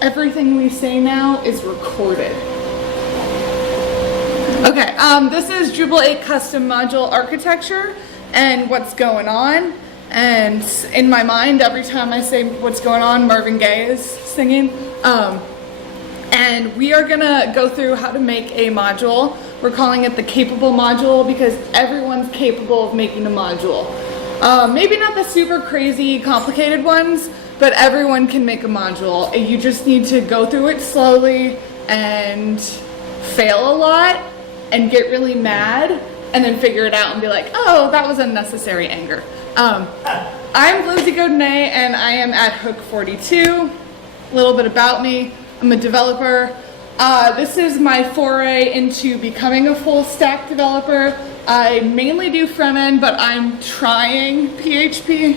everything we say now is recorded. Okay, this is Drupal 8 custom module architecture and what's going on. And in my mind, every time I say what's going on, Marvin Gaye is singing. And we are gonna go through how to make a module. We're calling it the capable module because everyone's capable of making a module. Maybe not the super crazy complicated ones, but everyone can make a module. You just need to go through it slowly and fail a lot and get really mad and then figure it out and be like, oh, that was unnecessary anger. I'm legaudinier and I am at Hook 42. A little bit about me. I'm a developer. This is my foray into becoming a full stack developer. I mainly do front end, but I'm trying PHP.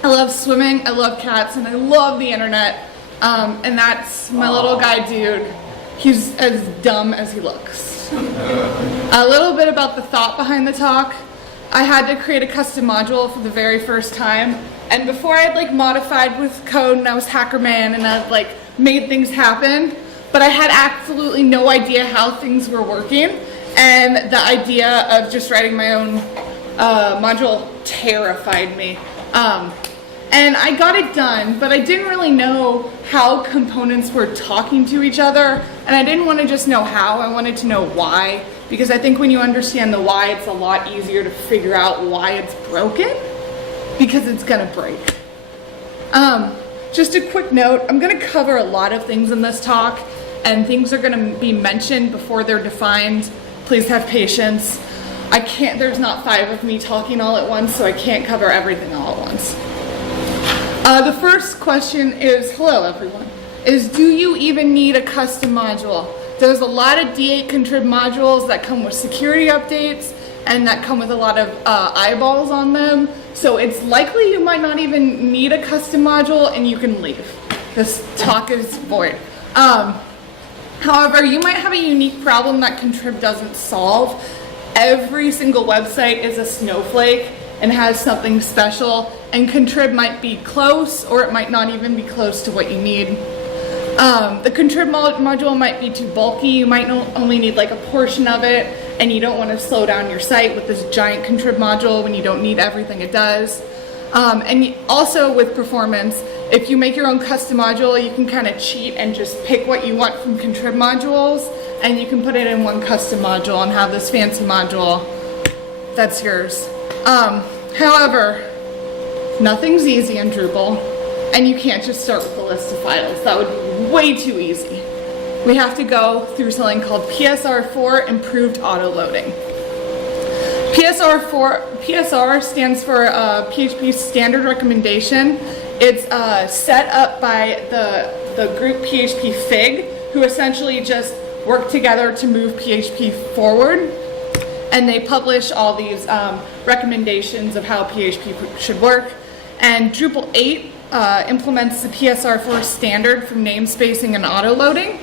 I love swimming, I love cats, and I love the internet. And that's my little guy dude. He's as dumb as he looks. A little bit about the thought behind the talk. I had to create a custom module for the very first time. And before I had modified with code and I was hacker man and I made things happen, but I had absolutely no idea how things were working. And the idea of just writing my own module terrified me. And I got it done, but I didn't really know how components were talking to each other. And I didn't want to just know how, I wanted to know why. Because I think when you understand the why, it's a lot easier to figure out why it's broken. Because it's gonna break. Just a quick note, I'm gonna cover a lot of things in this talk, and things are gonna be mentioned before they're defined. Please have patience. There's not 5 of me talking all at once, so I can't cover everything all at once. The first question is, hello everyone, is do you even need a custom module? There's a lot of D8 contrib modules that come with security updates and that come with a lot of eyeballs on them. So it's likely you might not even need a custom module and you can leave. This talk is void. However, you might have a unique problem that contrib doesn't solve. Every single website is a snowflake and has something special, and contrib might be close or it might not even be close to what you need. The contrib module might be too bulky. You might only need a portion of it, and you don't want to slow down your site with this giant contrib module when you don't need everything it does. And also with performance, if you make your own custom module, you can kind of cheat and just pick what you want from contrib modules, and you can put it in one custom module and have this fancy module that's yours. However, nothing's easy in Drupal, and you can't just start with a list of files. That would be way too easy. We have to go through something called PSR4 Improved Autoloading. PSR stands for PHP Standard Recommendation. It's set up by the group PHP Fig, who essentially just work together to move PHP forward. And they publish all these recommendations of how PHP should work. And Drupal 8 implements the PSR4 standard from namespacing and autoloading.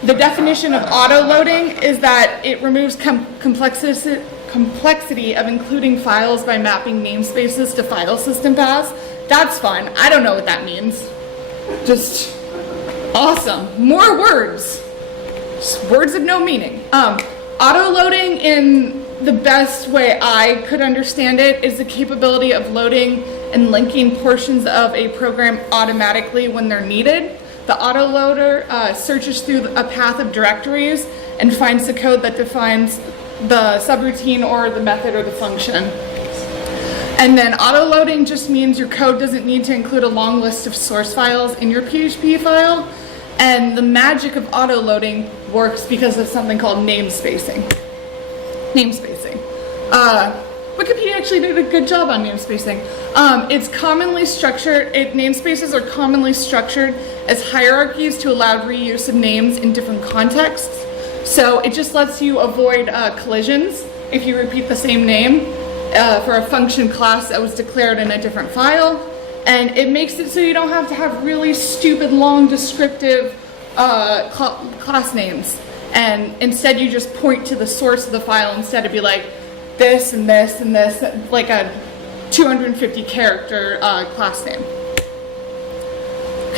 The definition of autoloading is that it removes complexity of including files by mapping namespaces to file system paths. That's fun. I don't know what that means. Just awesome. More words. Just words of no meaning. Autoloading, in the best way I could understand it, is the capability of loading and linking portions of a program automatically when they're needed. The autoloader searches through a path of directories and finds the code that defines the subroutine or the method or the function. And then autoloading just means your code doesn't need to include a long list of source files in your PHP file. And the magic of autoloading works because of something called namespacing. Wikipedia actually did a good job on namespacing. It's commonly structured, namespaces are commonly structured as hierarchies to allow reuse of names in different contexts. So it just lets you avoid collisions if you repeat the same name for a function class that was declared in a different file. And it makes it so you don't have to have really stupid, long, descriptive class names. And instead you just point to the source of the file instead of be like this and this and this, like a 250 character class name.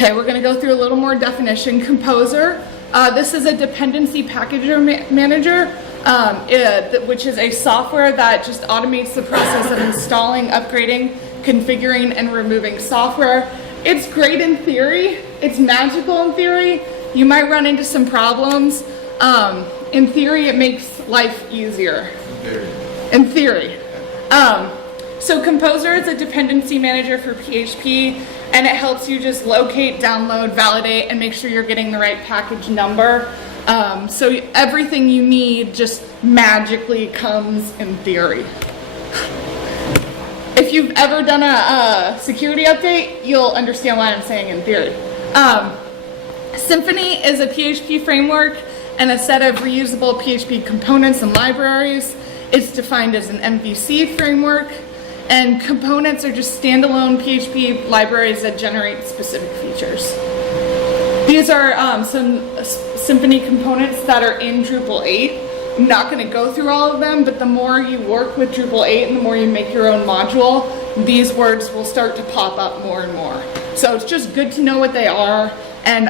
Okay, we're gonna go through a little more definition. Composer, this is a dependency packager manager, which is a software that just automates the process of installing, upgrading, configuring, and removing software. It's great in theory, it's magical in theory. You might run into some problems. In theory, it makes life easier. In theory. So Composer is a dependency manager for PHP, and it helps you just locate, download, validate, and make sure you're getting the right package number. So everything you need just magically comes in theory. If you've ever done a security update, you'll understand why I'm saying in theory. Symfony is a PHP framework and a set of reusable PHP components and libraries. It's defined as an MVC framework, and components are just standalone PHP libraries that generate specific features. These are some Symfony components that are in Drupal 8. I'm not going to go through all of them, but the more you work with Drupal 8 and the more you make your own module, these words will start to pop up more and more. So it's just good to know what they are. And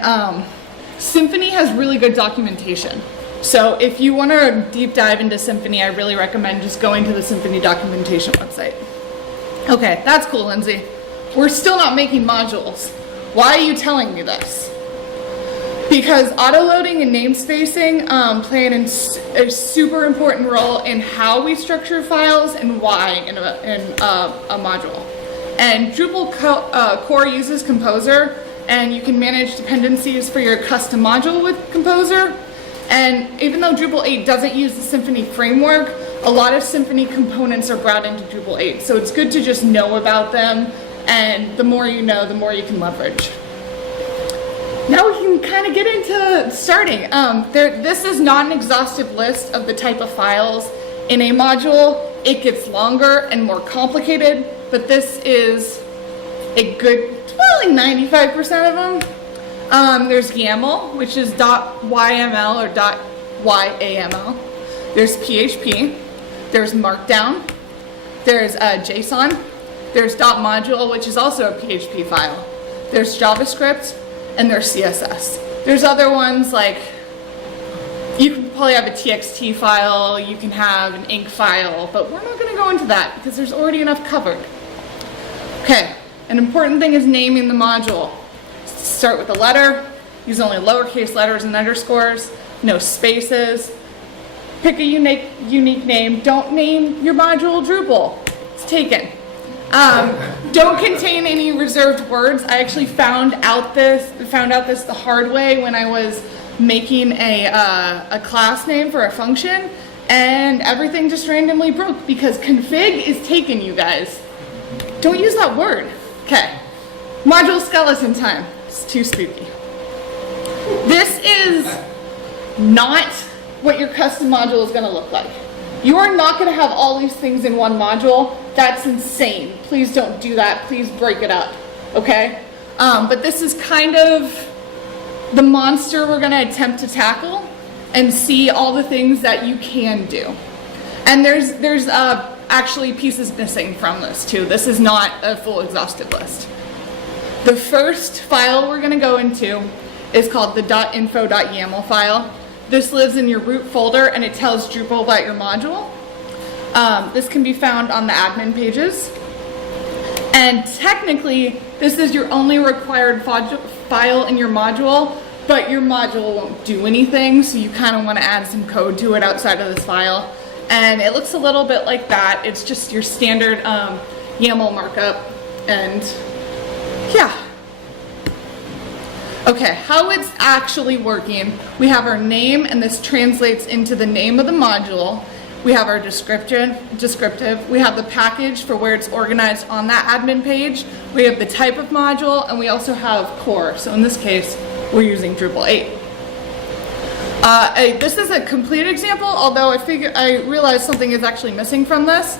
Symfony has really good documentation. So if you want to deep dive into Symfony, I really recommend just going to the Symfony documentation website. Okay, that's cool, Lindsay. We're still not making modules. Why are you telling me this? Because autoloading and namespacing play a super important role in how we structure files and why in a module. And Drupal core uses Composer, and you can manage dependencies for your custom module with Composer. And even though Drupal 8 doesn't use the Symfony framework, a lot of Symfony components are brought into Drupal 8. So it's good to just know about them, and the more you know, the more you can leverage. Now we can kind of get into starting. This is not an exhaustive list of the type of files in a module. It gets longer and more complicated, but this is a good, probably 95% of them. There's YAML, which is .yml or .yaml. There's PHP. There's Markdown. There's JSON. There's .module, which is also a PHP file. There's JavaScript, and there's CSS. There's other ones like, you can probably have a TXT file, you can have an ink file, but we're not going to go into that because there's already enough covered. Okay, an important thing is naming the module. Start with a letter, use only lowercase letters and underscores, no spaces. Pick a unique name. Don't name your module Drupal. It's taken. Don't contain any reserved words. I actually found out this the hard way when I was making a class name for a function, and everything just randomly broke because config is taken, you guys. Don't use that word. Okay. Module skeleton time. It's too spooky. This is not what your custom module is going to look like. You are not going to have all these things in one module. That's insane. Please don't do that. Please break it up. Okay? But this is kind of the monster we're going to attempt to tackle and see all the things that you can do. And there's actually pieces missing from this too. This is not a full exhaustive list. The first file we're going to go into is called the .info.yml file. This lives in your root folder, and it tells Drupal about your module. This can be found on the admin pages. And technically, this is your only required file in your module, but your module won't do anything, so you kind of want to add some code to it outside of this file. And it looks a little bit like that. It's just your standard YAML markup, and yeah. Okay, how it's actually working, we have our name, and this translates into the name of the module. We have our descriptive, we have the package for where it's organized on that admin page, we have the type of module, and we also have core. So in this case, we're using Drupal 8. This is a complete example, although I realized something is actually missing from this.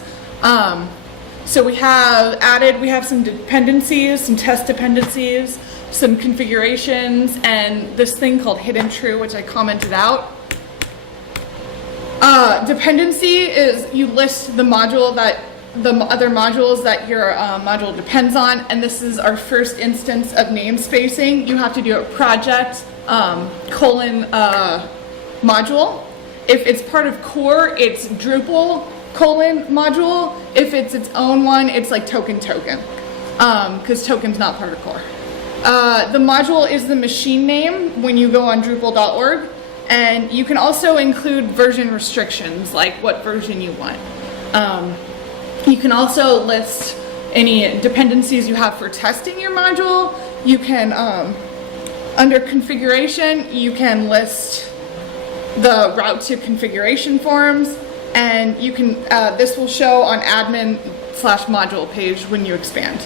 So we have some dependencies, some test dependencies, some configurations, and this thing called hidden true, which I commented out. Dependency is you list the module that the other modules that your module depends on, and this is our first instance of namespacing. You have to do a project colon module. If it's part of core, it's Drupal colon module. If it's its own one, it's like token, because token's not part of core. The module is the machine name when you go on Drupal.org, and you can also include version restrictions, like what version you want. You can also list any dependencies you have for testing your module. You can, under configuration, you can list the route to configuration forms, and you can, this will show on admin/module page when you expand.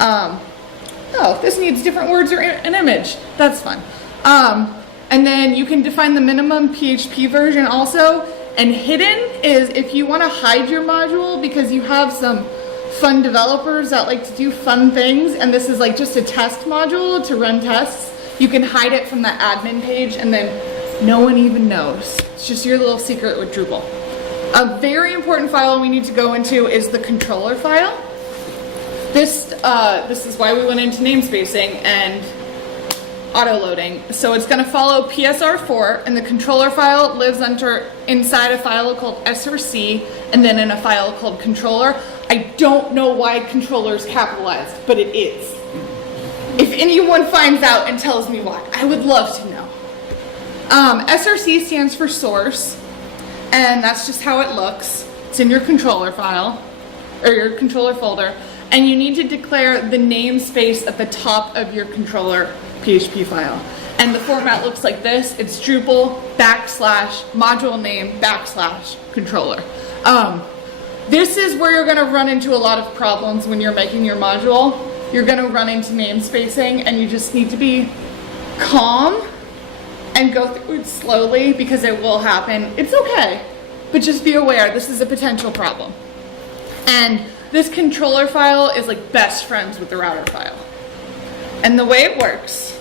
Oh, this needs different words or an image. That's fun. And then you can define the minimum PHP version also. And hidden is if you want to hide your module because you have some fun developers that like to do fun things, and this is like just a test module to run tests, you can hide it from the admin page and then no one even knows. It's just your little secret with Drupal. A very important file we need to go into is the controller file. This is why we went into namespacing and autoloading. So it's going to follow PSR4, and the controller file lives inside a file called src, and then in a file called controller. I don't know why controller is capitalized, but it is. If anyone finds out and tells me why, I would love to know. src stands for source, and that's just how it looks. It's in your controller file, or your controller folder, and you need to declare the namespace at the top of your controller PHP file. And the format looks like this. It's Drupal /module name /controller. This is where you're going to run into a lot of problems when you're making your module. You're going to run into namespacing, and you just need to be calm and go through it slowly because it will happen. It's okay, but just be aware this is a potential problem. And this controller file is like best friends with the router file. And the way it works,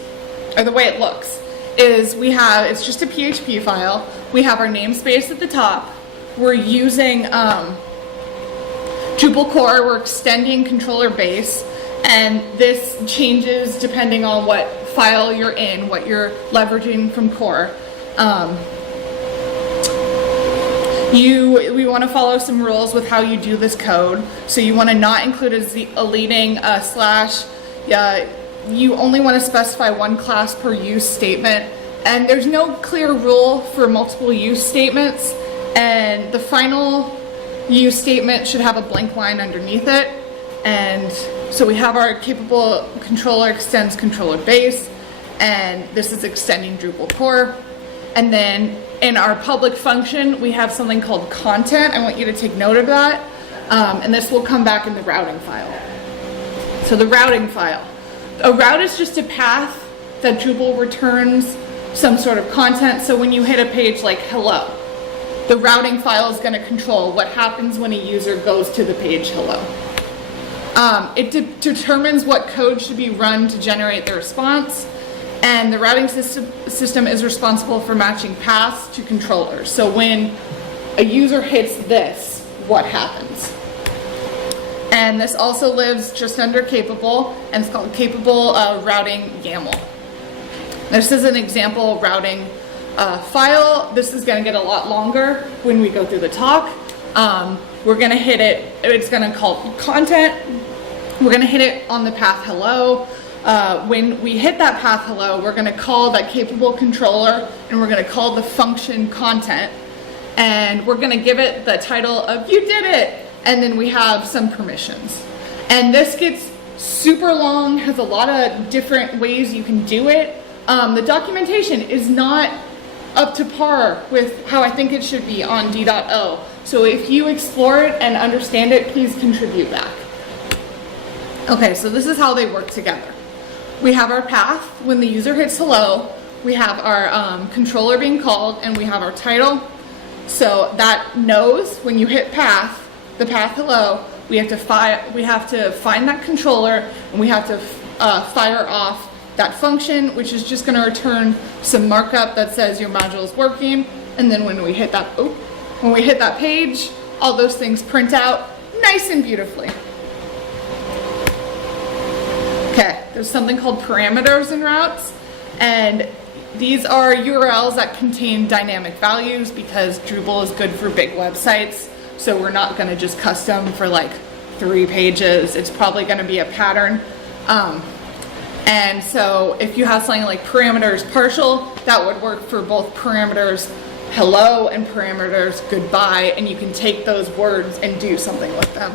or the way it looks, is it's just a PHP file. We have our namespace at the top. We're using Drupal core. We're extending controller base, and this changes depending on what file you're in, what you're leveraging from core. We want to follow some rules with how you do this code. So you want to not include a leading slash. You only want to specify one class per use statement, and there's no clear rule for multiple use statements, and the final use statement should have a blank line underneath it. And so we have our capable controller extends controller base, and this is extending Drupal core. And then in our public function, we have something called content. I want you to take note of that, and this will come back in the routing file. So the routing file. A route is just a path that Drupal returns some sort of content. So when you hit a page like hello, the routing file is going to control what happens when a user goes to the page hello. It determines what code should be run to generate the response, and the routing system is responsible for matching paths to controllers. So when a user hits this, what happens? And this also lives just under capable, and it's called capable routing YAML. This is an example routing file. This is going to get a lot longer when we go through the talk. We're going to hit it, it's going to call content. We're going to hit it on the path hello. When we hit that path hello, we're going to call that capable controller, and we're going to call the function content. And we're going to give it the title of you did it. And then we have some permissions. And this gets super long, has a lot of different ways you can do it. The documentation is not up to par with how I think it should be on D.O. So if you explore it and understand it, please contribute back. Okay, so this is how they work together. We have our path. When the user hits hello, we have our controller being called, and we have our title. So that knows when you hit path, the path hello, we have to find that controller, and we have to fire off that function, which is just going to return some markup that says your module is working. And then when we hit that page, all those things print out, nice and beautifully. Okay, there's something called parameters in routes, and these are URLs that contain dynamic values because Drupal is good for big websites, so we're not going to just custom for like 3 pages. It's probably going to be a pattern. And so if you have something like parameters partial, that would work for both parameters hello and parameters goodbye, and you can take those words and do something with them.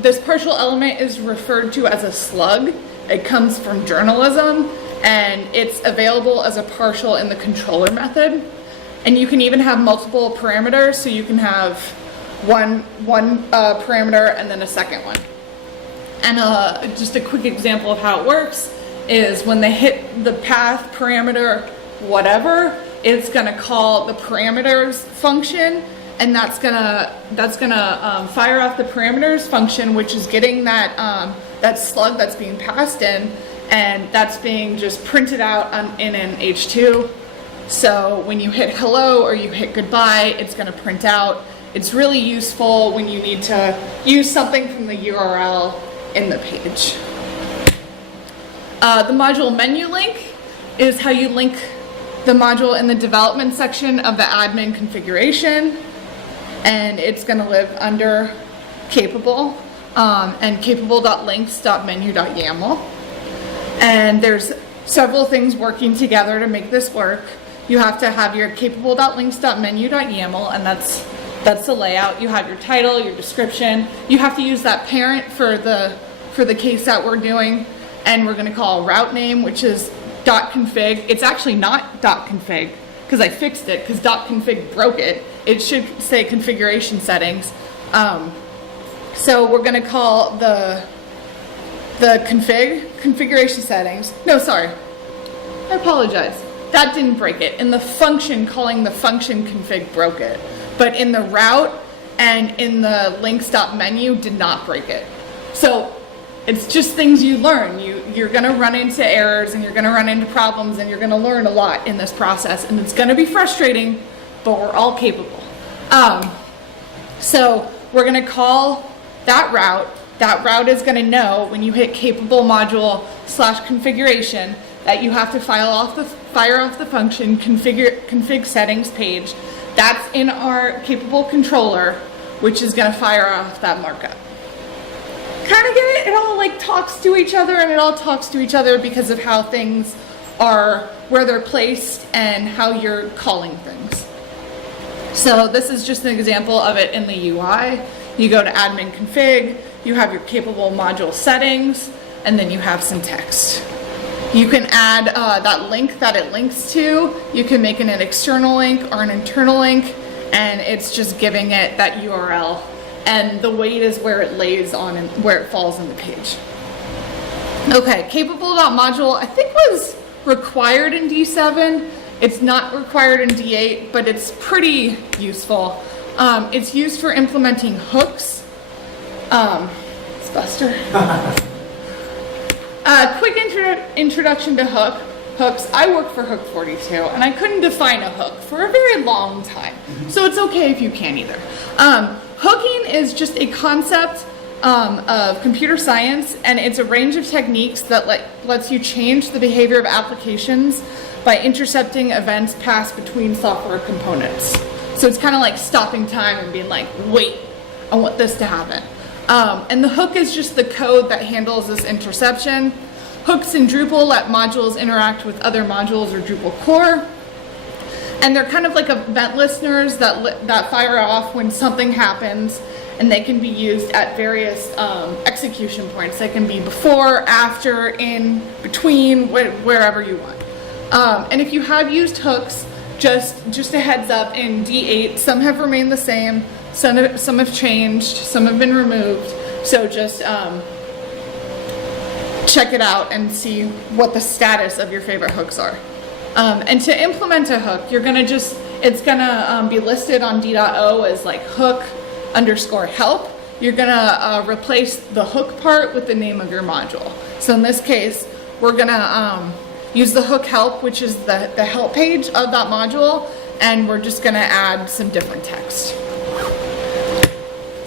This partial element is referred to as a slug. It comes from journalism, and it's available as a partial in the controller method. And you can even have multiple parameters, so you can have one parameter and then a second one. And just a quick example of how it works is when they hit the path parameter whatever, it's gonna call the parameters function, and that's gonna fire off the parameters function, which is getting that slug that's being passed in, and that's being just printed out in an H2. So when you hit hello or you hit goodbye, it's gonna print out. It's really useful when you need to use something from the URL in the page. The module menu link is how you link the module in the development section of the admin configuration, and it's going to live under capable and capable.links.menu.yml. And there's several things working together to make this work. You have to have your capable.links.menu.yml, and that's the layout. You have your title, your description. You have to use that parent for the case that we're doing, and we're going to call a route name, which is .config. It's actually not .config because I fixed it because .config broke it. It should say configuration settings. So we're going to call the configuration settings. No, sorry. I apologize. That didn't break it. In the function, calling the function config broke it. But in the route and in the links.menu did not break it. So it's just things you learn. You're going to run into errors, and you're going to run into problems, and you're going to learn a lot in this process, and it's going to be frustrating, but we're all capable. So we're going to call that route. That route is going to know when you hit capable module / configuration that you have to fire off the function config settings page. That's in our capable controller, which is going to fire off that markup. Kind of get it? It all like talks to each other, and it all talks to each other because of how things are, where they're placed, and how you're calling things. So this is just an example of it in the UI. You go to admin config, you have your capable module settings, and then you have some text. You can add that link that it links to. You can make it an external link or an internal link, and it's just giving it that URL. And the weight is where it lays on and where it falls in the page. Okay, capable.module I think was required in D7. It's not required in D8, but it's pretty useful. It's used for implementing hooks. It's Buster. Quick introduction to hooks. I work for Hook 42, and I couldn't define a hook for a very long time. So it's okay if you can't either. Hooking is just a concept of computer science, and it's a range of techniques that lets you change the behavior of applications by intercepting events passed between software components. So it's kind of like stopping time and being like, wait, I want this to happen. And the hook is just the code that handles this interception. Hooks in Drupal let modules interact with other modules or Drupal core. And they're kind of like event listeners that fire off when something happens, and they can be used at various execution points. They can be before, after, in, between, wherever you want. And if you have used hooks, just a heads up, in D8, some have remained the same, some have changed, some have been removed. So just check it out and see what the status of your favorite hooks are. And to implement a hook, it's gonna be listed on D.O as like hook_help. You're gonna replace the hook part with the name of your module. So in this case, we're gonna use the hook help, which is the help page of that module, and we're just gonna add some different text.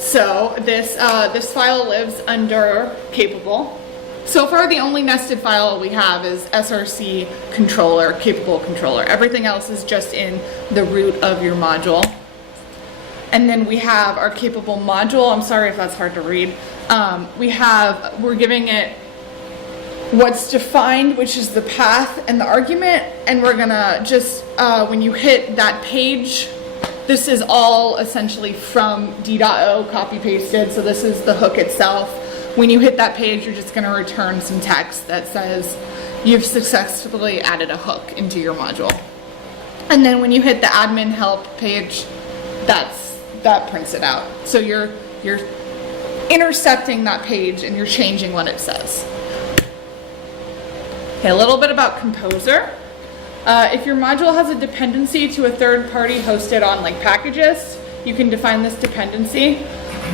So this file lives under capable. So far, the only nested file we have is src controller, capable controller. Everything else is just in the root of your module. And then we have our capable module. I'm sorry if that's hard to read. We're giving it what's defined, which is the path and the argument. And we're gonna just, when you hit that page, this is all essentially from d.o copy pasted. So this is the hook itself. When you hit that page, you're just going to return some text that says you've successfully added a hook into your module. And then when you hit the admin help page, that prints it out. So you're intercepting that page and you're changing what it says. Okay, a little bit about Composer. If your module has a dependency to a third party hosted on like packages, you can define this dependency.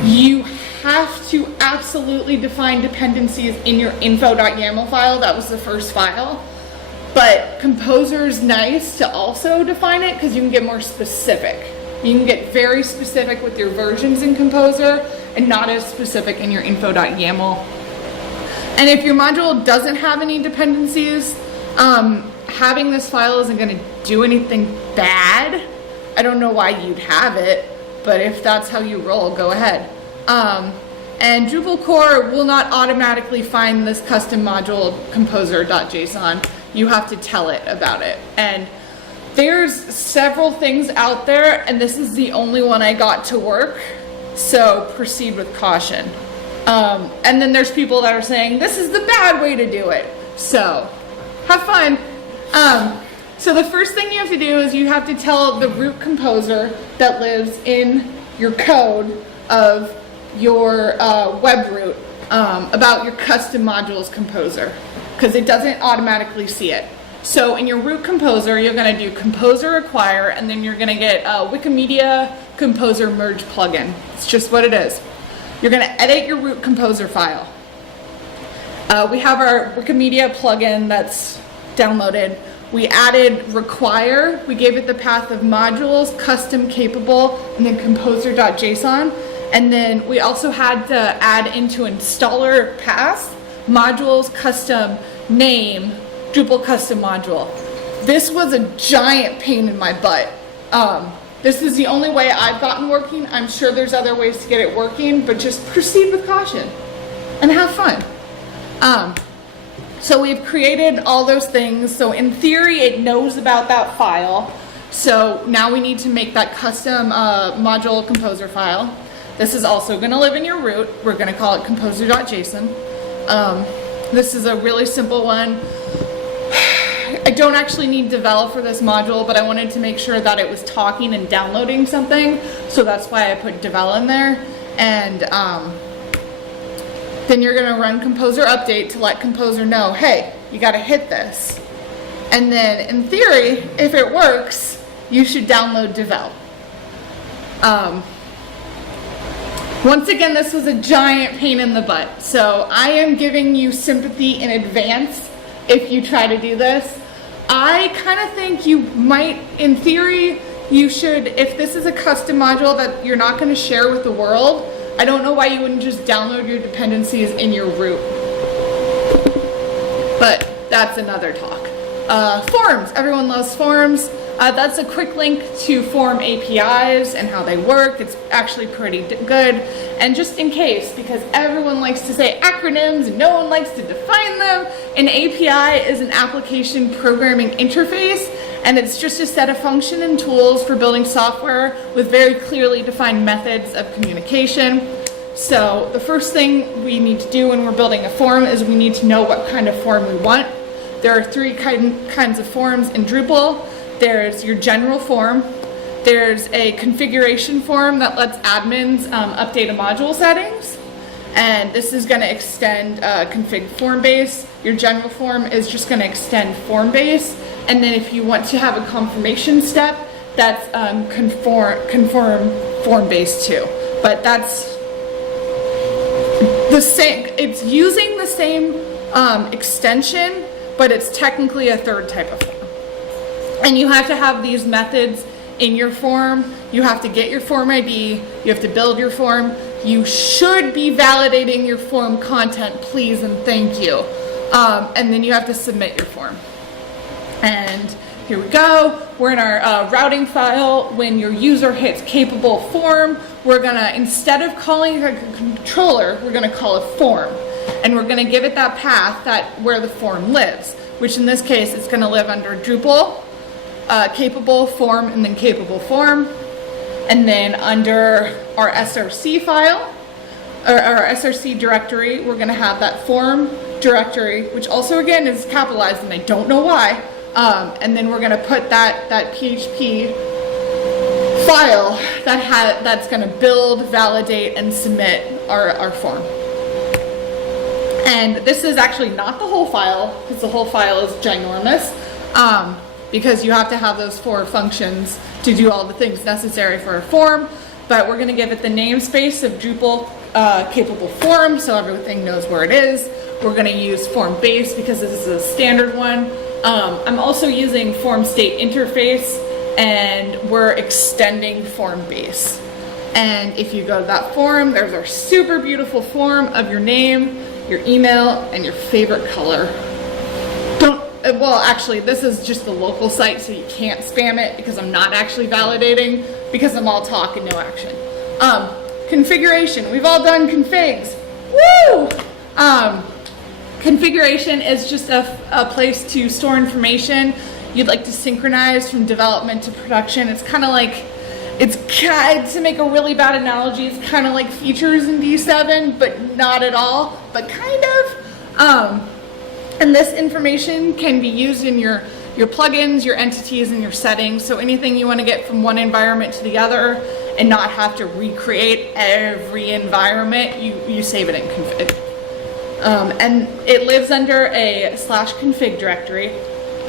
You have to absolutely define dependencies in your info.yml file. That was the first file. But Composer is nice to also define it because you can get more specific. You can get very specific with your versions in Composer and not as specific in your info.yml. And if your module doesn't have any dependencies, having this file isn't going to do anything bad. I don't know why you'd have it, but if that's how you roll, go ahead. And Drupal core will not automatically find this custom module composer.json. You have to tell it about it. And there's several things out there, and this is the only one I got to work, so proceed with caution. And then there's people that are saying, this is the bad way to do it. So have fun. So the first thing you have to do is you have to tell the root composer that lives in your code of your web root about your custom modules composer, because it doesn't automatically see it. So in your root composer, you're going to do composer acquire, and then you're going to get Wikimedia composer merge plugin. It's just what it is. You're going to edit your root composer file. We have our Wikimedia plugin that's downloaded. We added require. We gave it the path of modules, custom, capable, and then composer.json. And then we also had to add into installer path modules, custom, name, Drupal custom module. This was a giant pain in my butt. This is the only way I've gotten working. I'm sure there's other ways to get it working, but just proceed with caution and have fun. So we've created all those things. So in theory, it knows about that file. So now we need to make that custom module composer file. This is also going to live in your root. We're going to call it composer.json. This is a really simple one. I don't actually need develop for this module, but I wanted to make sure that it was talking and downloading something. So that's why I put devel in there. And then you're going to run composer update to let composer know, hey, you got to hit this. And then in theory, if it works, you should download devel. Once again, this was a giant pain in the butt. So I am giving you sympathy in advance if you try to do this. I kind of think you might, in theory, you should, if this is a custom module that you're not going to share with the world, I don't know why you wouldn't just download your dependencies in your root. But that's another talk. Forms. Everyone loves forms. That's a quick link to form APIs and how they work. It's actually pretty good. And just in case, because everyone likes to say acronyms and no one likes to define them, an API is an application programming interface, and it's just a set of function and tools for building software with very clearly defined methods of communication. So the first thing we need to do when we're building a form is we need to know what kind of form we want. There are three kinds of forms in Drupal. There's your general form. There's a configuration form that lets admins update a module settings. And this is going to extend config form base. Your general form is just going to extend form base. And then if you want to have a confirmation step, that's conform form base too. But that's the same. It's using the same extension, but it's technically a third type of form. And you have to have these methods in your form. You have to get your form ID. You have to build your form. you should be validating your form content, please and thank you. And then you have to submit your form. And here we go. We're in our routing file. When your user hits capable form, we're gonna, instead of calling it a controller, we're gonna call it form. And we're gonna give it that path where the form lives, which in this case, it's gonna live under Drupal, capable form, and then capable form. And then under our SRC file, or our SRC directory, we're gonna have that form directory, which also again is capitalized and I don't know why. And then we're gonna put that PHP file that's gonna build, validate, and submit our form. And this is actually not the whole file, because the whole file is ginormous, because you have to have those 4 functions to do all the things necessary for a form. But we're gonna give it the namespace of Drupal capable form, so everything knows where it is. We're gonna use form base because this is a standard one. I'm also using form state interface, and we're extending form base. And if you go to that form, there's our super beautiful form of your name, your email, and your favorite color. Well, actually, this is just the local site, so you can't spam it because I'm not actually validating, because I'm all talk and no action. Configuration, we've all done configs. Woo! Configuration is just a place to store information you'd like to synchronize from development to production. It's kind of like, to make a really bad analogy, it's kind of like features in D7, but not at all, but kind of. And this information can be used in your plugins, your entities, and your settings. So anything you want to get from one environment to the other and not have to recreate every environment, you save it in config. And it lives under a /config directory.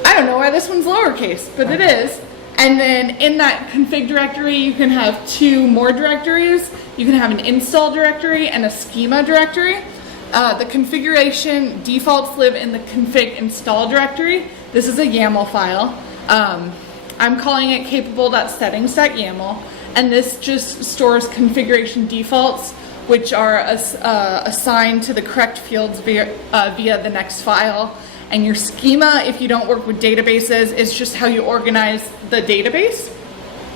I don't know why this one's lowercase, but it is. And then in that config directory, you can have 2 more directories. You can have an install directory and a schema directory. The configuration defaults live in the config install directory. This is a YAML file. I'm calling it capable.settings.yml, and this just stores configuration defaults, which are assigned to the correct fields via the next file. And your schema, if you don't work with databases, is just how you organize the database,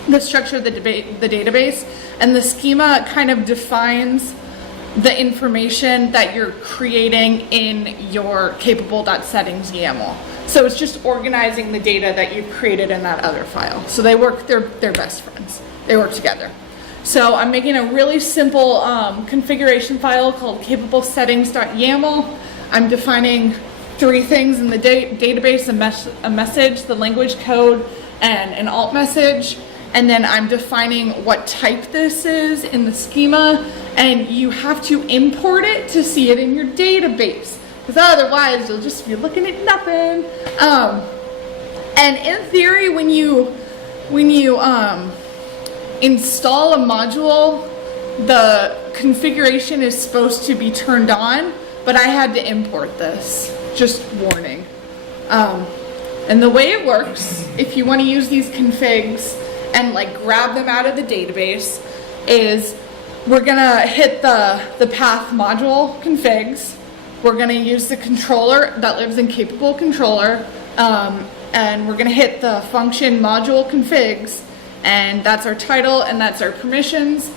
the structure of the database. And the schema kind of defines the information that you're creating in your capable.settings YAML. So it's just organizing the data that you've created in that other file. So they're best friends. They work together. So I'm making a really simple configuration file called capable.settings.yml. I'm defining 3 things in the database, a message, the language code, and an alt message. And then I'm defining what type this is in the schema, and you have to import it to see it in your database, because otherwise you'll just be looking at nothing. And in theory, when you install a module, the configuration is supposed to be turned on, but I had to import this. Just warning. And the way it works, if you want to use these configs and like grab them out of the database, is we're gonna hit the path module configs. We're gonna use the controller that lives in capable controller, and we're gonna hit the function module configs, and that's our title and that's our permissions,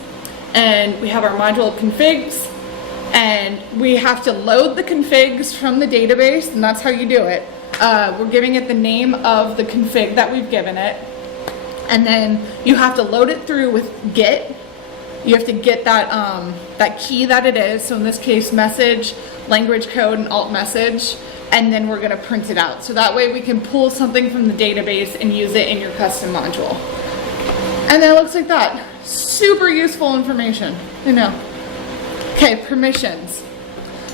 and we have our module configs, and we have to load the configs from the database, and that's how you do it. We're giving it the name of the config that we've given it, and then you have to load it through with get. You have to get that key that it is, so in this case message, language code, and alt message, and then we're going to print it out. So that way we can pull something from the database and use it in your custom module. And then it looks like that. Super useful information, I know. Okay, permissions.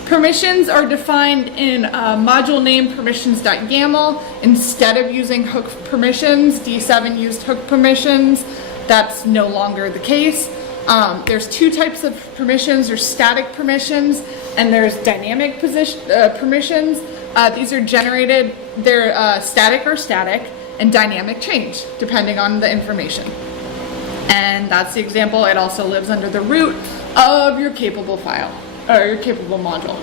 Permissions are defined in module name permissions.yaml. Instead of using hook permissions, D7 used hook permissions. That's no longer the case. There's 2 types of permissions. There's static permissions and there's dynamic permissions. These are generated, they're static or static, and dynamic change depending on the information. And that's the example. It also lives under the root of your capable file, or your capable module.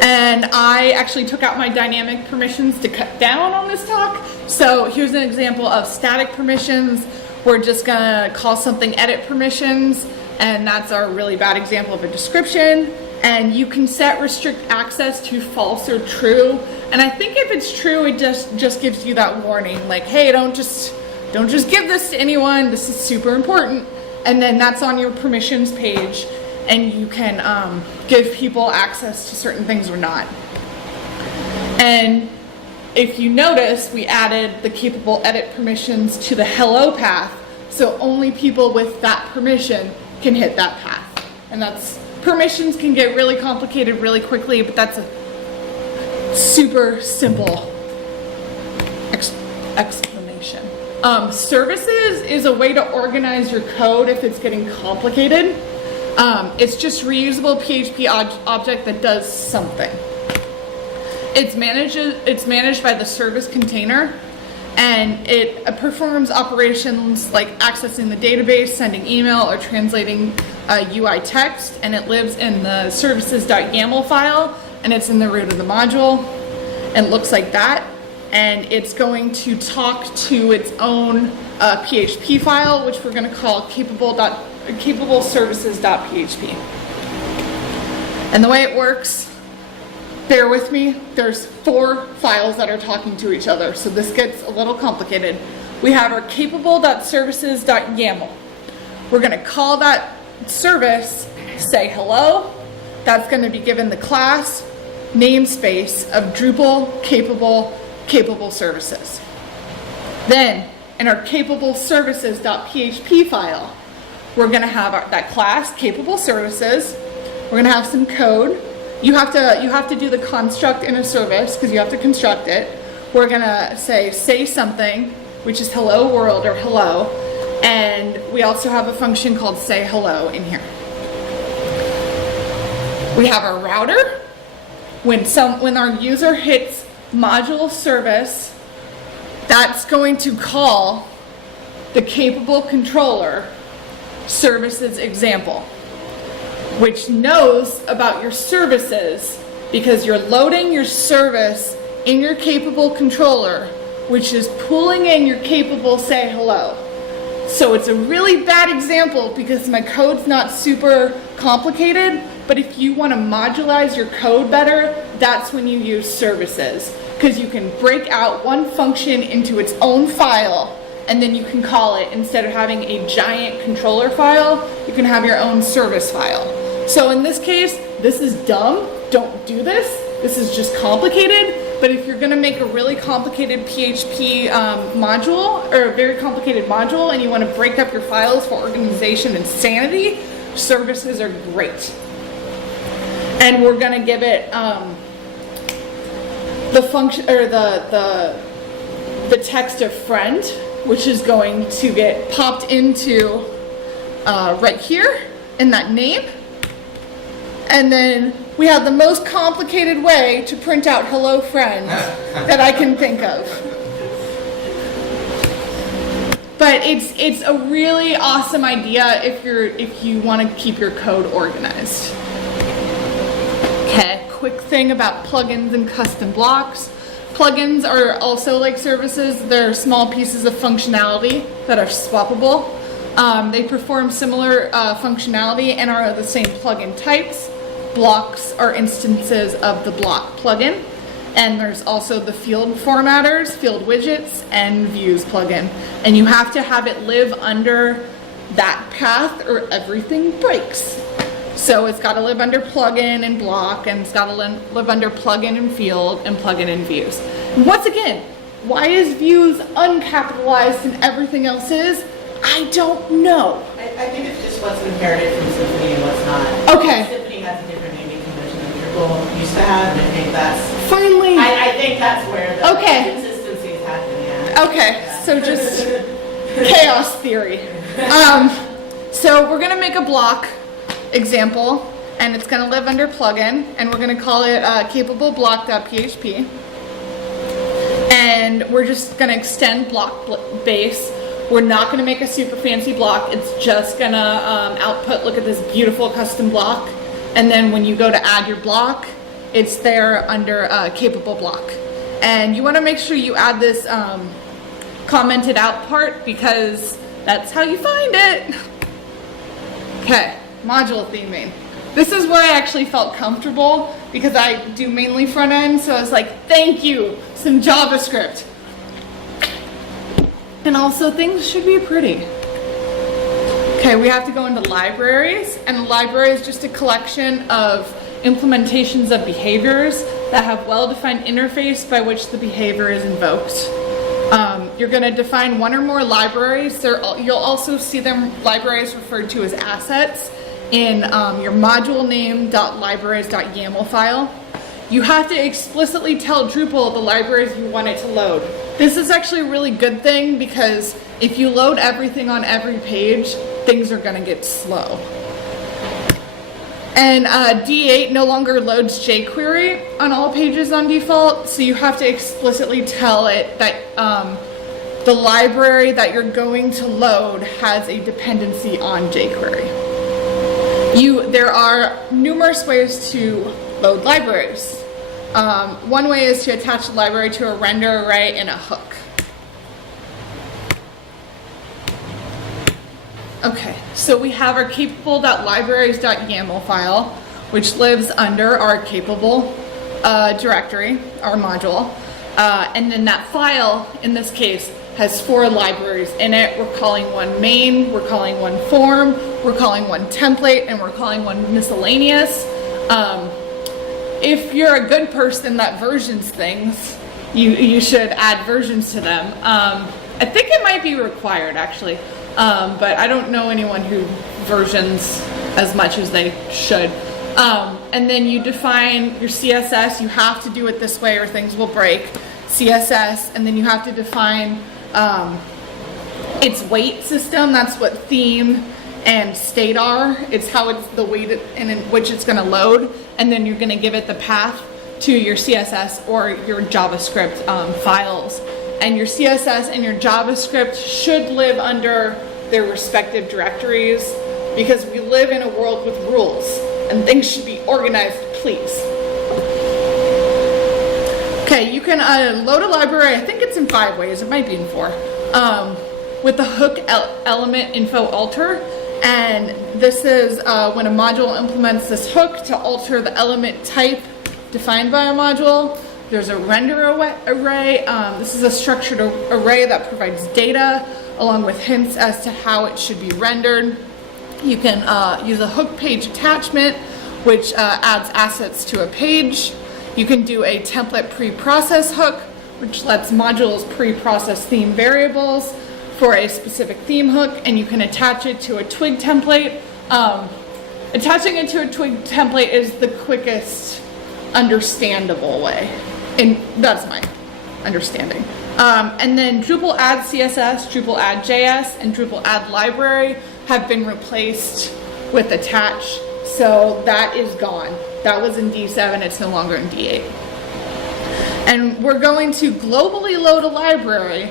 And I actually took out my dynamic permissions to cut down on this talk. So here's an example of static permissions. We're just gonna call something edit permissions, and that's our really bad example of a description. And you can set restrict access to false or true. And I think if it's true, it just gives you that warning, like, hey, don't just give this to anyone. This is super important. And then that's on your permissions page, and you can give people access to certain things or not. And if you notice, we added the capable edit permissions to the hello path, so only people with that permission can hit that path. And that's, permissions can get really complicated really quickly, but that's a super simple explanation. Services is a way to organize your code if it's getting complicated. It's just reusable PHP object that does something. It's managed by the service container, and it performs operations like accessing the database, sending email, or translating UI text, and it lives in the services.yml file, and it's in the root of the module, and it looks like that. And it's going to talk to its own PHP file, which we're going to call capable services.php. And the way it works, bear with me, there's 4 files that are talking to each other, so this gets a little complicated. We have our capable.services.yml. We're going to call that service say hello. That's going to be given the class namespace of Drupal capable services. Then in our capable services.php file, we're going to have that class capable services. We're going to have some code. You have to do the construct in a service because you have to construct it. We're going to say something, which is hello world or hello, and we also have a function called say hello in here. We have our router. When our user hits module service, that's going to call the capable controller services example, which knows about your services because you're loading your service in your capable controller, which is pulling in your capable say hello. So it's a really bad example because my code's not super complicated, but if you want to modularize your code better, that's when you use services, because you can break out one function into its own file, and then you can call it, instead of having a giant controller file, you can have your own service file. So in this case, this is dumb. Don't do this. This is just complicated. But if you're going to make a really complicated PHP module, or a very complicated module, and you want to break up your files for organization and sanity, services are great. And we're going to give it the function, or the text of friend, which is going to get popped into right here in that name. And then we have the most complicated way to print out hello friend that I can think of. But it's a really awesome idea if you want to keep your code organized. Okay, quick thing about plugins and custom blocks. Plugins are also like services. They're small pieces of functionality that are swappable. They perform similar functionality and are the same plugin types. Blocks are instances of the block plugin. And there's also the field formatters, field widgets, and views plugin. And you have to have it live under that path or everything breaks. So it's got to live under plugin and block, and it's got to live under plugin and field and plugin and views. And once again, why is views uncapitalized and everything else is? I don't know. I think it's just what's inherited from Symfony and what's not. Okay. Symfony has a different naming convention than Drupal used to have, and I think that's... Finally! I think that's where the consistency is happening, yeah. Okay, yeah. So just chaos theory. So we're going to make a block example, and it's going to live under plugin, and we're going to call it capable block.php. And we're just going to extend block base We're not gonna make a super fancy block. It's just gonna output, look at this beautiful custom block. And then when you go to add your block, it's there under capable block. And you wanna make sure you add this commented out part because that's how you find it. Okay, module theming. This is where I actually felt comfortable because I do mainly front end, so I was like, thank you, some JavaScript. And also things should be pretty. Okay, we have to go into libraries, and the library is just a collection of implementations of behaviors that have well-defined interface by which the behavior is invoked. You're going to define one or more libraries. You'll also see them libraries referred to as assets in your module name.libraries.yml file. You have to explicitly tell Drupal the libraries you want it to load. This is actually a really good thing because if you load everything on every page, things are going to get slow. And D8 no longer loads jQuery on all pages on default, so you have to explicitly tell it that the library that you're going to load has a dependency on jQuery. There are numerous ways to load libraries. One way is to attach the library to a render array and a hook. Okay, so we have our capable.libraries.yml file, which lives under our capable directory, our module. And then that file, in this case, has 4 libraries in it. We're calling one main, we're calling one form, we're calling one template, and we're calling one miscellaneous. If you're a good person that versions things, you should add versions to them. I think it might be required actually, but I don't know anyone who versions as much as they should. And then you define your CSS. You have to do it this way or things will break. CSS, and then you have to define its weight system. That's what theme and state are. It's how it's the weight in which it's going to load, and then you're going to give it the path to your CSS or your JavaScript files. And your CSS and your JavaScript should live under their respective directories because we live in a world with rules and things should be organized, please. Okay, you can load a library. I think it's in 5 ways. It might be in 4. With the hook element info alter, and this is when a module implements this hook to alter the element type defined by a module. There's a render array. This is a structured array that provides data along with hints as to how it should be rendered. You can use a hook page attachment, which adds assets to a page. You can do a template pre-process hook, which lets modules pre-process theme variables for a specific theme hook, and you can attach it to a Twig template. Attaching it to a Twig template is the quickest understandable way, and that's my understanding. And then Drupal add CSS, Drupal add JS, and Drupal add library have been replaced with attach, so that is gone. That was in D7, it's no longer in D8. And we're going to globally load a library.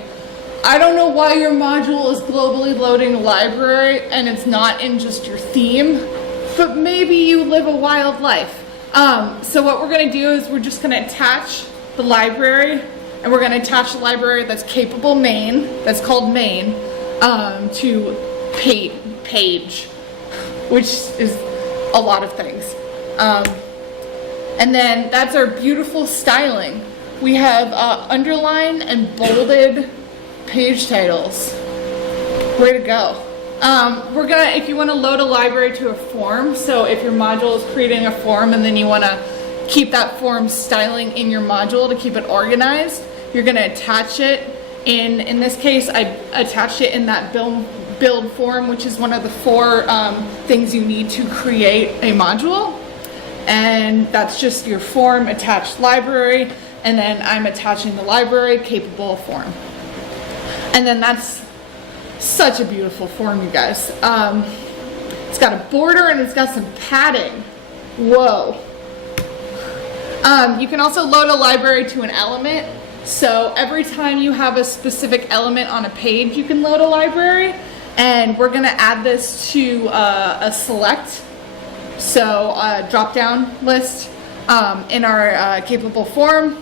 I don't know why your module is globally loading a library and it's not in just your theme, but maybe you live a wild life. So what we're going to do is we're just going to attach the library, and we're going to attach the library that's capable main, that's called main, to page, which is a lot of things. And then that's our beautiful styling. We have underlined and bolded page titles. Way to go. If you want to load a library to a form, so if your module is creating a form and then you want to keep that form styling in your module to keep it organized, you're going to attach it in this case, I attached it in that build form, which is one of the 4 things you need to create a module. And that's just your form attached library, and then I'm attaching the library capable form. And then that's such a beautiful form, you guys. It's got a border and it's got some padding. Whoa. You can also load a library to an element. So every time you have a specific element on a page, you can load a library, and we're gonna add this to a select, so a drop-down list in our capable form.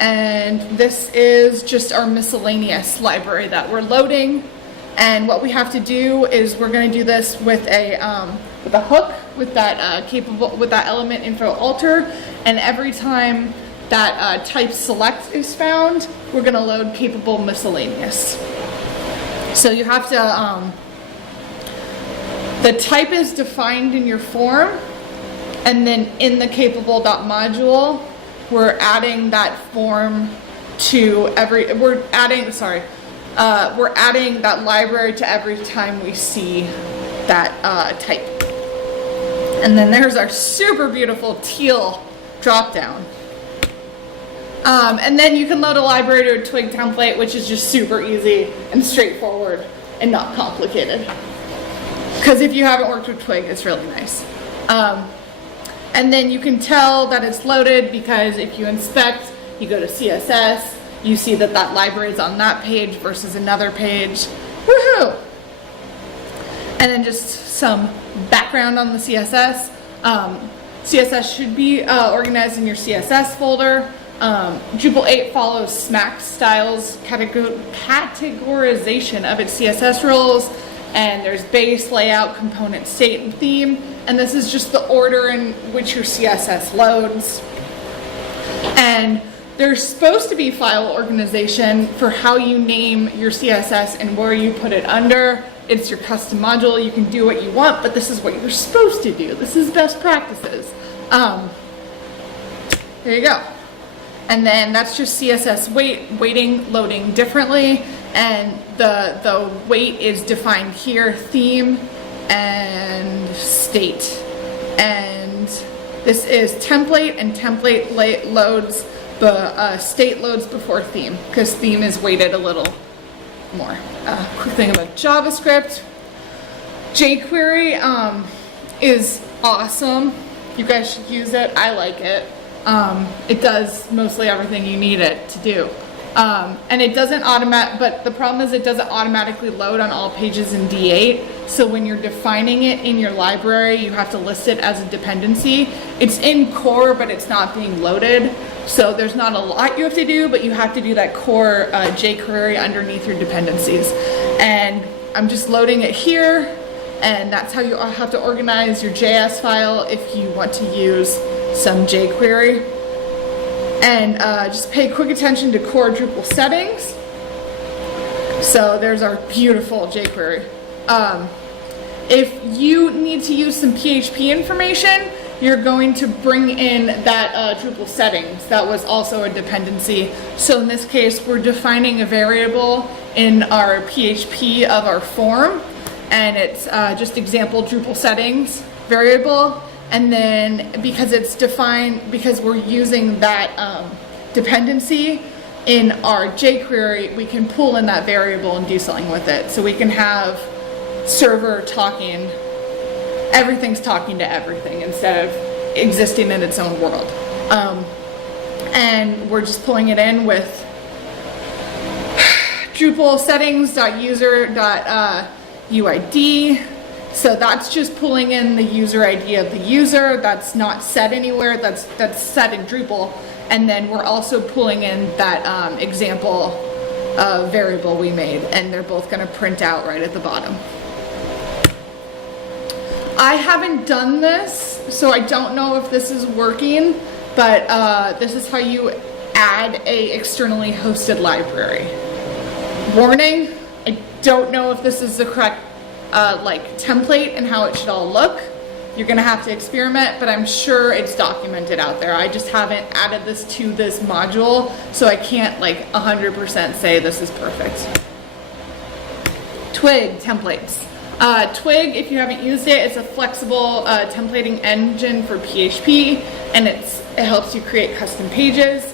And this is just our miscellaneous library that we're loading. And what we have to do is we're gonna do this with a hook, with that element info alter, and every time that type select is found, we're gonna load capable miscellaneous. So you have to, the type is defined in your form, and then in the capable.module, we're adding that form to we're adding that library to every time we see that type. And then there's our super beautiful teal dropdown. And then you can load a library to a Twig template, which is just super easy and straightforward and not complicated. Because if you haven't worked with Twig, it's really nice. And then you can tell that it's loaded because if you inspect, you go to CSS, you see that that library is on that page versus another page. Woohoo! And then just some background on the CSS. CSS should be organized in your CSS folder. Drupal 8 follows SMAC styles categorization of its CSS rules, and there's base, layout, component, state, and theme, and this is just the order in which your CSS loads. And there's supposed to be file organization for how you name your CSS and where you put it under. It's your custom module, you can do what you want, but this is what you're supposed to do. This is best practices. There you go. And then that's just CSS weighting loading differently, and the weight is defined here, theme and state. And this is template, and template loads the state loads before theme, because theme is weighted a little more. Quick thing about JavaScript. jQuery is awesome. You guys should use it. I like it. It does mostly everything you need it to do. And it doesn't but the problem is it doesn't automatically load on all pages in D8. So when you're defining it in your library, you have to list it as a dependency. It's in core, but it's not being loaded. So there's not a lot you have to do, but you have to do that core jQuery underneath your dependencies. And I'm just loading it here, and that's how you have to organize your JS file if you want to use some jQuery. And just pay quick attention to core Drupal settings. So there's our beautiful jQuery. If you need to use some PHP information, you're going to bring in that Drupal settings. That was also a dependency. So in this case, we're defining a variable in our PHP of our form, and it's just example Drupal settings variable. And then because it's defined, because we're using that dependency in our jQuery, we can pull in that variable and do something with it. So we can have server talking, everything's talking to everything instead of existing in its own world. And we're just pulling it in with Drupal settings.user.uid. So that's just pulling in the user ID of the user. That's not set anywhere. That's set in Drupal. And then we're also pulling in that example variable we made, and they're both going to print out right at the bottom. I haven't done this, so I don't know if this is working, but this is how you add a externally hosted library. Warning, I don't know if this is the correct template and how it should all look. You're gonna have to experiment, but I'm sure it's documented out there. I just haven't added this to this module, so I can't 100% say this is perfect. Twig templates. Twig, if you haven't used it, it's a flexible templating engine for PHP, and it helps you create custom pages.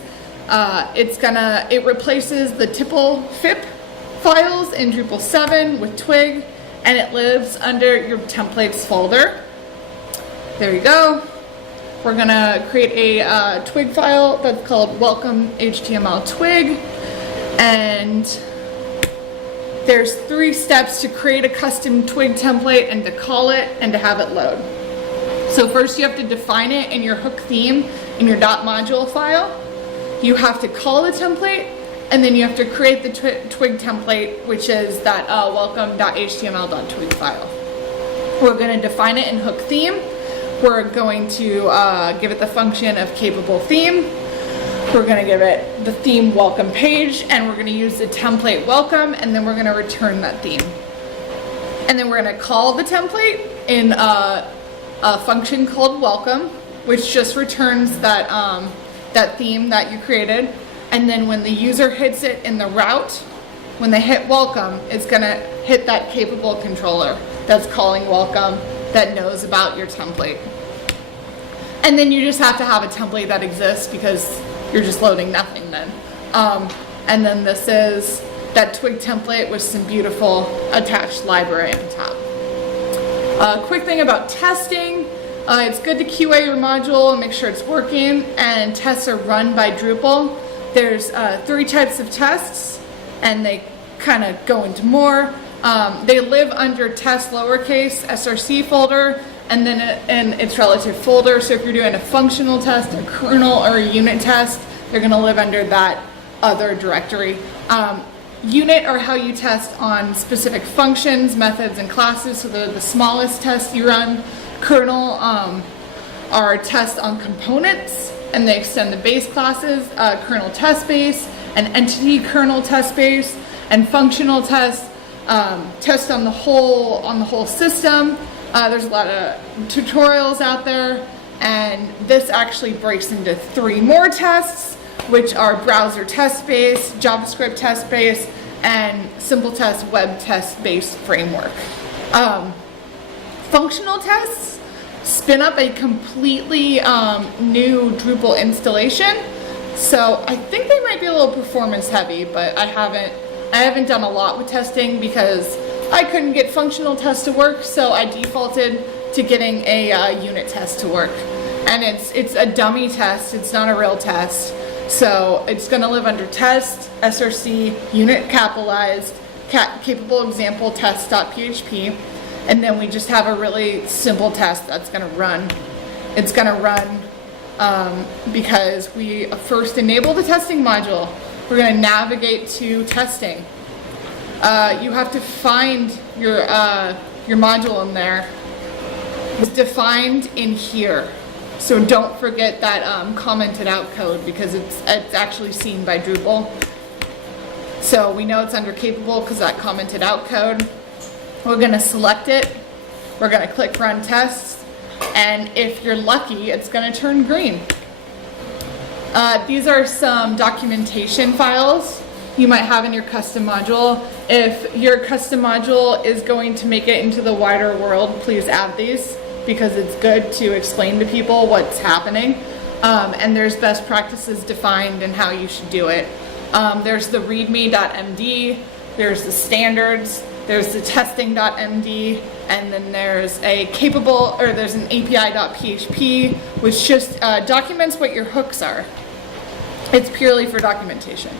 It replaces the TPL FIP files in Drupal 7 with Twig, and it lives under your templates folder. There you go. we're gonna create a Twig file that's called welcome HTML Twig, and there's 3 steps to create a custom Twig template and to call it and to have it load. So first you have to define it in your hook theme in your .module file. You have to call the template, and then you have to create the Twig template, which is that welcome.html.twig file. We're going to define it in hook theme. We're going to give it the function of capable theme. We're going to give it the theme welcome page, and we're going to use the template welcome, and then we're going to return that theme. And then we're going to call the template in a function called welcome, which just returns that that theme that you created. And then when the user hits it in the route, when they hit welcome, it's going to hit that capable controller that's calling welcome, that knows about your template. And then you just have to have a template that exists because you're just loading nothing then. And then this is that Twig template with some beautiful attached library on top. Quick thing about testing, it's good to QA your module and make sure it's working, and tests are run by Drupal. There's 3 types of tests, and they kind of go into more. They live under test lowercase src folder, and then in its relative folder. So if you're doing a functional test, a kernel, or a unit test, they're going to live under that other directory. Unit are how you test on specific functions, methods, and classes, so they're the smallest tests you run. Kernel are tests on components, and they extend the base classes. Kernel test base, and entity kernel test base, and functional tests test on the whole system. There's a lot of tutorials out there, and this actually breaks into 3 more tests, which are browser test base, JavaScript test base, and simple test web test based framework. Functional tests spin up a completely new Drupal installation. So I think they might be a little performance heavy, but I haven't done a lot with testing because I couldn't get functional tests to work, so I defaulted to getting a unit test to work. And it's a dummy test, it's not a real test. So it's going to live under test, src, unit capitalized, capable example test.php, and then we just have a really simple test that's going to run. It's going to run because we first enable the testing module. We're going to navigate to testing. You have to find your module in there. It's defined in here. So don't forget that commented out code because it's actually seen by Drupal. So we know it's under capable because that commented out code. We're going to select it. We're going to click run tests. And if you're lucky, it's going to turn green. These are some documentation files you might have in your custom module. If your custom module is going to make it into the wider world, please add these, because it's good to explain to people what's happening. And there's best practices defined and how you should do it. There's the readme.md, there's the standards, there's the testing.md, and then there's a there's an api.php, which just documents what your hooks are. It's purely for documentation.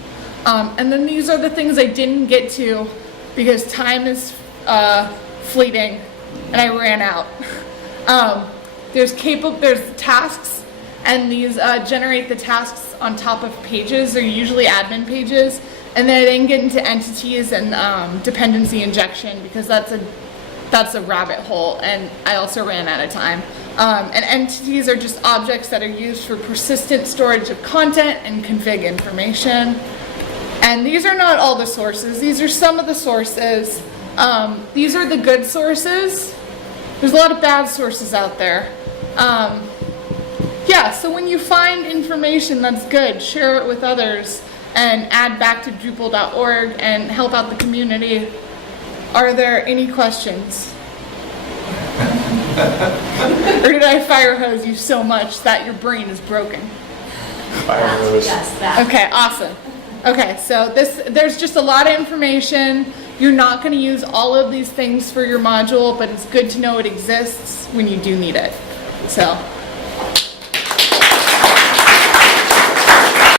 And then these are the things I didn't get to because time is fleeting and I ran out. There's tasks, and these generate the tasks on top of pages. They're usually admin pages, and then I didn't get into entities and dependency injection because that's a rabbit hole, and I also ran out of time. And entities are just objects that are used for persistent storage of content and config information. And these are not all the sources. These are some of the sources. These are the good sources. There's a lot of bad sources out there. Yeah, so when you find information that's good, share it with others and add back to Drupal.org and help out the community. Are there any questions? Or did I fire hose you so much that your brain is broken? Fire hose. Yes, that. Okay, awesome. Okay, so there's just a lot of information. You're not going to use all of these things for your module, but it's good to know it exists when you do need it. So.